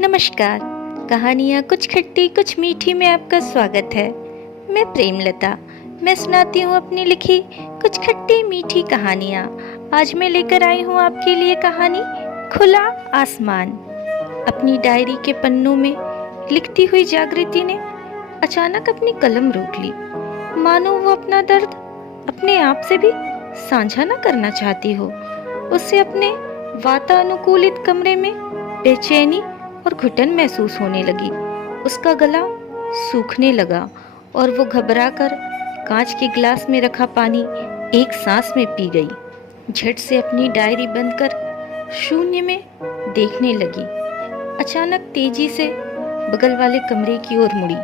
नमस्कार। कहानियाँ कुछ खट्टी कुछ मीठी में आपका स्वागत है। मैं प्रेमलता। मैं सुनाती हूँ अपनी लिखी कुछ खट्टी मीठी कहानियाँ। आज मैं लेकर आई हूँ आपके लिए कहानी खुला आसमान। अपनी डायरी के पन्नों में लिखती हुई जागृति ने अचानक अपनी कलम रोक ली, मानो वो अपना दर्द अपने आप से भी साझा न करना चाहती हो। उससे अपने वातानुकूलित कमरे में बेचैनी और घुटन महसूस होने लगी। उसका गला सूखने लगा और वो घबराकर कांच के गिलास में रखा पानी एक सांस में पी गई। झट से अपनी डायरी बंद कर शून्य में देखने लगी। अचानक तेजी से बगल वाले कमरे की ओर मुड़ी,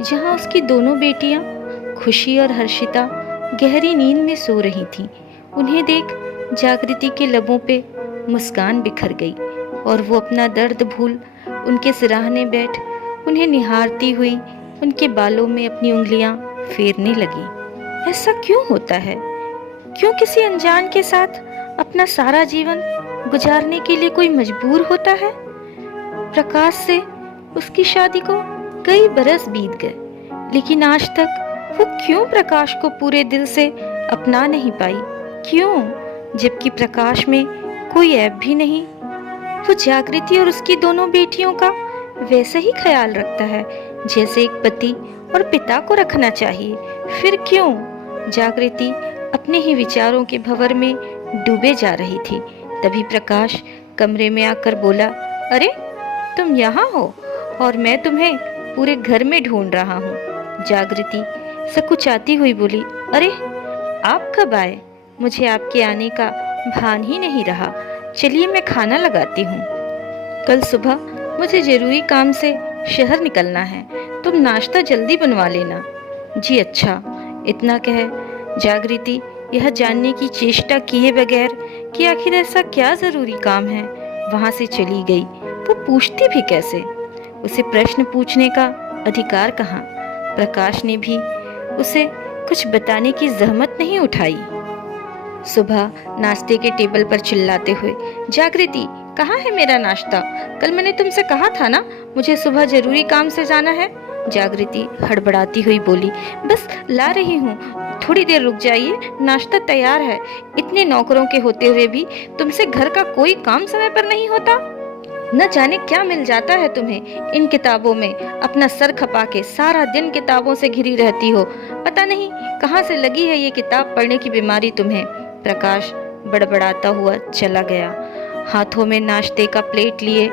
जहां उसकी दोनों बेटियां खुशी और हर्षिता गहरी नींद में सो रही थीं। उन्हें देख जागृति के लबों पे मुस्कान बिखर गई और वो अपना दर्द भूल उनके सिराहने बैठ उन्हें निहारती हुई उनके बालों में अपनी उंगलियां फेरने लगी। ऐसा क्यों होता है? क्यों किसी अनजान के साथ अपना सारा जीवन गुजारने के लिए कोई मजबूर होता है? प्रकाश से उसकी शादी को कई बरस बीत गए, लेकिन आज तक वो क्यों प्रकाश को पूरे दिल से अपना नहीं पाई? क्यों, जबकि प्रकाश में कोई ऐब भी नहीं? वो जागृति और उसकी दोनों बेटियों का वैसा ही ख्याल रखता है जैसे एक पति और पिता को रखना चाहिए। फिर क्यों जागृति अपने ही विचारों के भंवर में डूबे जा रही थी। तभी प्रकाश कमरे में आकर बोला, अरे तुम यहाँ हो और मैं तुम्हें पूरे घर में ढूंढ रहा हूँ। जागृति सकुचाती हुई बोली, अरे आप कब आए? मुझे आपके आने का भान ही नहीं रहा। चलिए मैं खाना लगाती हूँ। कल सुबह मुझे जरूरी काम से शहर निकलना है, तुम नाश्ता जल्दी बनवा लेना। जी अच्छा। इतना कह जागृति यह जानने की चेष्टा किए बगैर कि आखिर ऐसा क्या जरूरी काम है, वहां से चली गई। वो पूछती भी कैसे? उसे प्रश्न पूछने का अधिकार कहाँ? प्रकाश ने भी उसे कुछ बताने की जहमत नहीं उठाई। सुबह नाश्ते के टेबल पर चिल्लाते हुए, जागृति कहाँ है मेरा नाश्ता? कल मैंने तुमसे कहा था ना, मुझे सुबह जरूरी काम से जाना है। जागृति हड़बड़ाती हुई बोली, बस ला रही हूँ, थोड़ी देर रुक जाइए, नाश्ता तैयार है। इतने नौकरों के होते हुए भी तुमसे घर का कोई काम समय पर नहीं होता। न जाने क्या मिल जाता है तुम्हें इन किताबों में। अपना सर खपा के सारा दिन किताबों से घिरी रहती हो। पता नहीं कहाँ से लगी है ये किताब पढ़ने की बीमारी तुम्हें। प्रकाश बड़बड़ाता हुआ चला गया, हाथों में नाश्ते का प्लेट लिए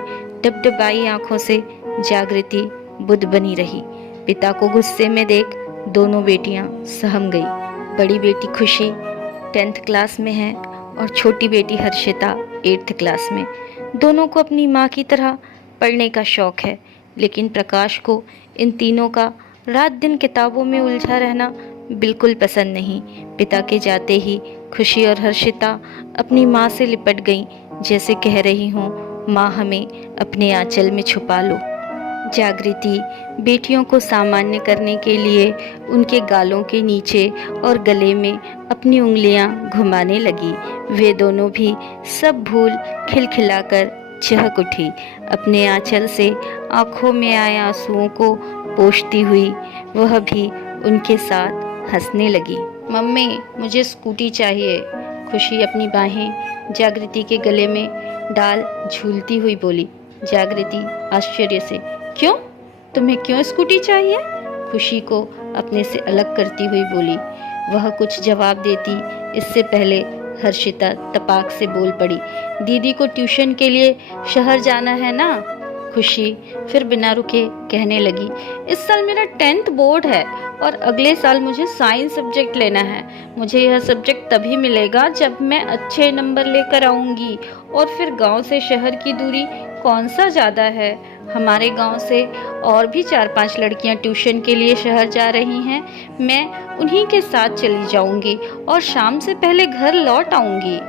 डबडबाई आंखों से जागृति बुद्ध बनी रही। पिता को गुस्से में देख दोनों बेटियां सहम गई। बड़ी बेटी खुशी 10th क्लास में है और छोटी बेटी हर्षिता 8th क्लास में। दोनों को अपनी माँ की तरह पढ़ने का शौक है, लेकिन प्रकाश को इन तीनों का रात दिन किताबों में उलझा रहना बिल्कुल पसंद नहीं। पिता के जाते ही खुशी और हर्षिता अपनी माँ से लिपट गईं, जैसे कह रही हूँ, माँ हमें अपने आंचल में छुपा लो। जागृति बेटियों को सामान्य करने के लिए उनके गालों के नीचे और गले में अपनी उंगलियां घुमाने लगी। वे दोनों भी सब भूल खिलखिलाकर चहक उठी। अपने आंचल से आंखों में आए आंसुओं को पोंछती हुई वह भी उनके साथ हंसने लगी। मम्मी मुझे स्कूटी चाहिए। खुशी अपनी बाहें जागृति के गले में डाल झूलती हुई बोली। जागृति आश्चर्य से, क्यों? तुम्हें क्यों स्कूटी चाहिए? खुशी को अपने से अलग करती हुई बोली। वह कुछ जवाब देती इससे पहले हर्षिता तपाक से बोल पड़ी, दीदी को ट्यूशन के लिए शहर जाना है ना। खुशी फिर बिना रुके कहने लगी, इस साल मेरा 10th बोर्ड है और अगले साल मुझे साइंस सब्जेक्ट लेना है। मुझे यह सब्जेक्ट तभी मिलेगा जब मैं अच्छे नंबर लेकर आऊंगी। और फिर गांव से शहर की दूरी कौन सा ज़्यादा है? हमारे गांव से और भी 4-5 लड़कियां ट्यूशन के लिए शहर जा रही हैं। मैं उन्हीं के साथ चली जाऊंगी और शाम से पहले घर लौट आऊंगी।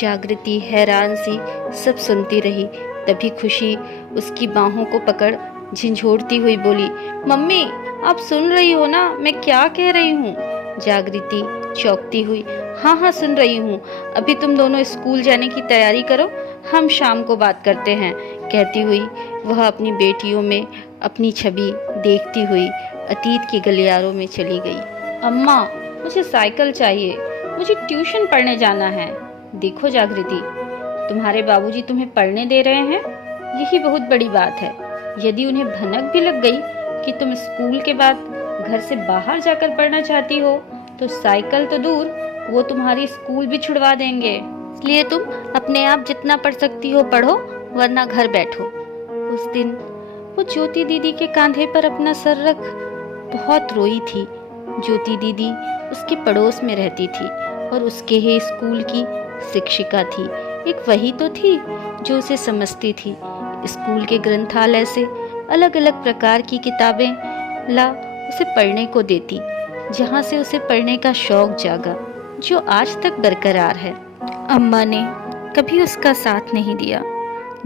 जागृति हैरान सी सब सुनती रही। तभी खुशी उसकी बाहों को पकड़ झिंझोड़ती हुई बोली, मम्मी आप सुन रही हो ना मैं क्या कह रही हूँ? जागृति चौंकती हुई, हाँ हाँ सुन रही हूँ। अभी तुम दोनों स्कूल जाने की तैयारी करो, हम शाम को बात करते हैं, कहती हुई वह अपनी बेटियों में अपनी छवि देखती हुई अतीत के गलियारों में चली गई। अम्मा, मुझे साइकिल चाहिए, मुझे ट्यूशन पढ़ने जाना है। देखो जागृति, तुम्हारे बाबूजी तुम्हें पढ़ने दे रहे हैं, यही बहुत बड़ी बात है। यदि उन्हें भनक भी लग गई कि तुम स्कूल के बाद घर से बाहर जाकर पढ़ना चाहती हो, तो साइकिल तो दूर, वो तुम्हारी स्कूल भी छुड़वा देंगे। इसलिए तुम अपने आप जितना पढ़ सकती हो पढ़ो, वरना घर बैठो। उस दिन वो ज्योति दीदी के कंधे पर अपना सर रख बहुत रोई थी। ज्योति दीदी उसके पड़ोस में रहती थी और उसके ही स्कूल की शिक्षिका थी। एक वही तो थी जो उसे समझती थी। स्कूल के ग्रंथालय से अलग अलग प्रकार की किताबें ला उसे पढ़ने को देती, जहाँ से उसे पढ़ने का शौक जागा, जो आज तक बरकरार है। अम्मा ने कभी उसका साथ नहीं दिया।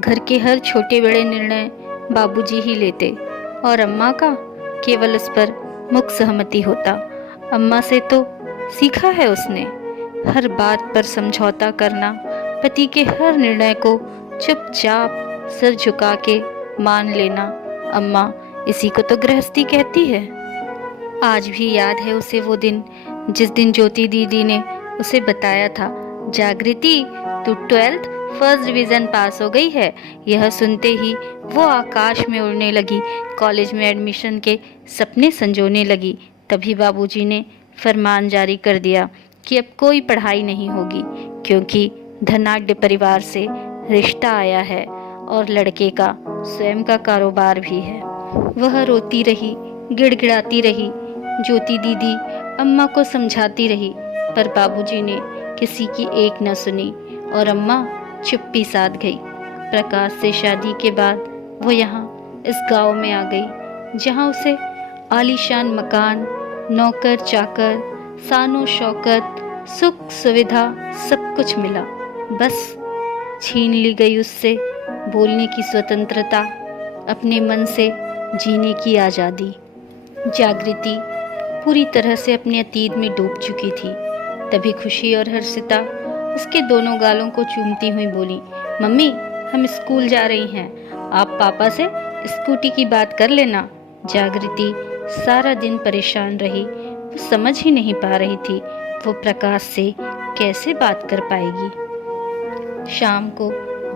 घर के हर छोटे बड़े निर्णय बाबूजी ही लेते और अम्मा का केवल उस पर मुख सहमति होता। अम्मा से तो सीखा है उसने, हर बात पर समझौता करना, पति के हर निर्णय को चुपचाप सिर झुका के मान लेना। अम्मा इसी को तो गृहस्थी कहती है। आज भी याद है उसे वो दिन, जिस दिन ज्योति दीदी ने उसे बताया था, जागृति तू 12th फर्स्ट डिवीजन पास हो गई है। यह सुनते ही वो आकाश में उड़ने लगी, कॉलेज में एडमिशन के सपने संजोने लगी। तभी बाबूजी ने फरमान जारी कर दिया कि अब कोई पढ़ाई नहीं होगी, क्योंकि धनाढ्य परिवार से रिश्ता आया है और लड़के का स्वयं का कारोबार भी है। वह रोती रही, गिड़गिड़ाती रही। ज्योति दीदी अम्मा को समझाती रही, पर बाबूजी ने किसी की एक न सुनी और अम्मा चुप्पी साध गई। प्रकाश से शादी के बाद वो यहाँ इस गांव में आ गई, जहाँ उसे आलीशान मकान, नौकर चाकर, शानो शौकत, सुख सुविधा सब कुछ मिला। बस छीन ली गई उससे बोलने की स्वतंत्रता, अपने मन से जीने की आज़ादी। जागृति पूरी तरह से अपने अतीत में डूब चुकी थी। तभी खुशी और हर्षिता उसके दोनों गालों को चूमती हुई बोली, मम्मी हम स्कूल जा रही हैं, आप पापा से स्कूटी की बात कर लेना। जागृति सारा दिन परेशान रही। वो समझ ही नहीं पा रही थी वो प्रकाश से कैसे बात कर पाएगी। शाम को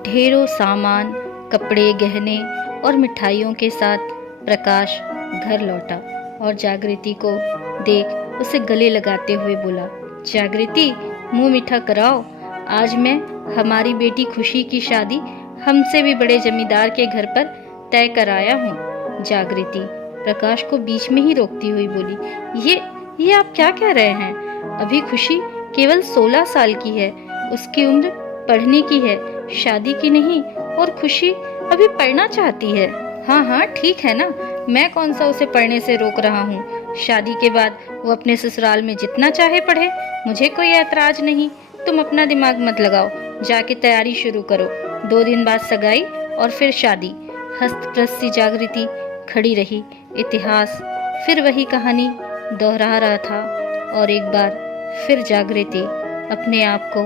ढेरों सामान, कपड़े, गहने और मिठाइयों के साथ प्रकाश घर लौटा और जागृति को देख उसे गले लगाते हुए बोला, जागृति मुंह मीठा कराओ, आज मैं हमारी बेटी खुशी की शादी हमसे भी बड़े जमींदार के घर पर तय कराया हूँ। जागृति प्रकाश को बीच में ही रोकती हुई बोली, ये आप क्या कह रहे हैं? अभी खुशी केवल 16 साल की है, उसकी उम्र पढ़ने की है, शादी की नहीं, और खुशी अभी पढ़ना चाहती है। हाँ ठीक है ना, मैं कौन सा उसे पढ़ने से रोक रहा हूँ। शादी के बाद वो अपने ससुराल में जितना चाहे पढ़े, मुझे कोई ऐतराज नहीं। तुम अपना दिमाग मत लगाओ, जाके तैयारी शुरू करो। 2 दिन बाद सगाई और फिर शादी। हस्तप्रस्त सी जागृति खड़ी रही। इतिहास फिर वही कहानी दोहरा रहा था और एक बार फिर जागृति अपने आप को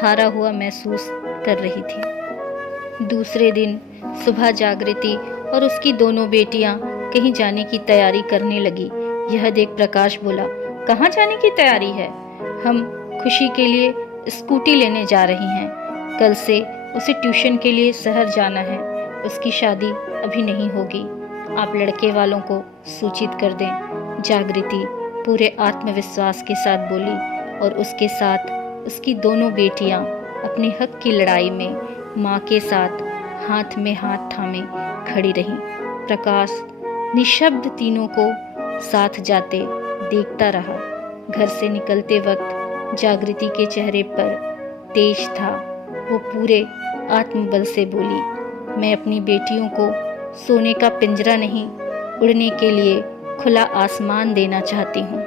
हारा हुआ महसूस कर रही थी। दूसरे दिन सुबह जागृति और उसकी दोनों बेटियां कहीं जाने की तैयारी करने लगी। यह देख प्रकाश बोला, कहाँ जाने की तैयारी है? हम खुशी के लिए स्कूटी लेने जा रही हैं। कल से उसे ट्यूशन के लिए शहर जाना है। उसकी शादी अभी नहीं होगी, आप लड़के वालों को सूचित कर दें। जागृति पूरे आत्मविश्वास के साथ बोली और उसके साथ उसकी दोनों बेटियां अपने हक की लड़ाई में माँ के साथ हाथ में हाथ थामे खड़ी रहीं। प्रकाश निशब्द तीनों को साथ जाते देखता रहा। घर से निकलते वक्त जागृति के चेहरे पर तेज था। वो पूरे आत्मबल से बोली, मैं अपनी बेटियों को सोने का पिंजरा नहीं, उड़ने के लिए खुला आसमान देना चाहती हूँ।